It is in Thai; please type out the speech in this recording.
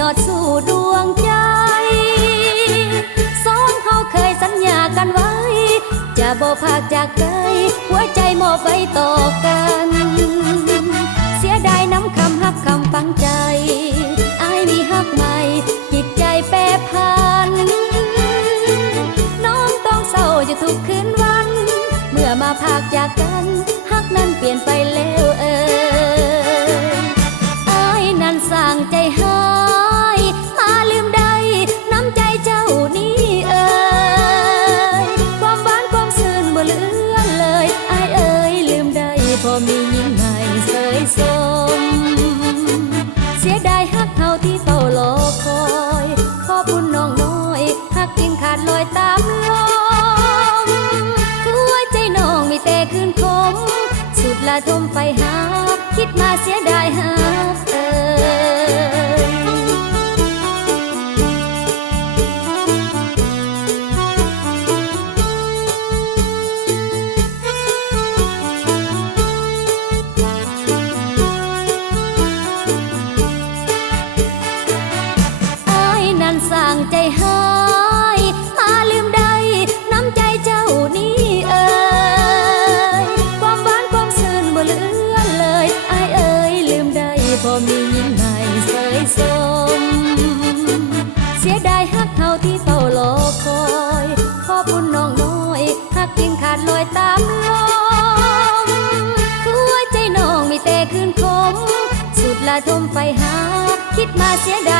ยอดสู่ดวงใจสองเขาเคยสัญญากันไว้จะบ่พากจากไกลหัวใจมอบไว้ต่อกันเสียดายน้ำคำฮักคำฝังใจอายมีฮักใหม่จิตใจแปรผันน้องต้องเศร้าอยู่ทุกคืนวันเมื่อมาพากจากกันฮักนั้นเปลี่ยนไปแล้วอายนั้นสั่งใจหายมาลืมได้น้ำใจเจ้านี้ความหวานความซื่นบ่เหลือเลยอายลืมได้พอมีหญิงใหม่เสยสมเสียดายฮักเฮาที่เฝ้ารอคอยขอบุญน้องน้อยฮักกินขาดลอยตามลมหัวใจน้องมีแต่คืนคมสุดละทมไปหาคิดมาเสียดายฮักสั่งใจหายมาลืมได้น้ำใจเจ้านี้ความหวานความซื่นบ่เหลือเลยอายลืมได้พอมีหญิงใหม่เสยสมเสียดายฮักเฮาที่เฝ้ารอคอยขอบุญน้องน้อยฮักกินขาดลอยตามลมหัวใจน้องมีแต่คืนคมสุดละทมไปหาคิดมาเสียดาย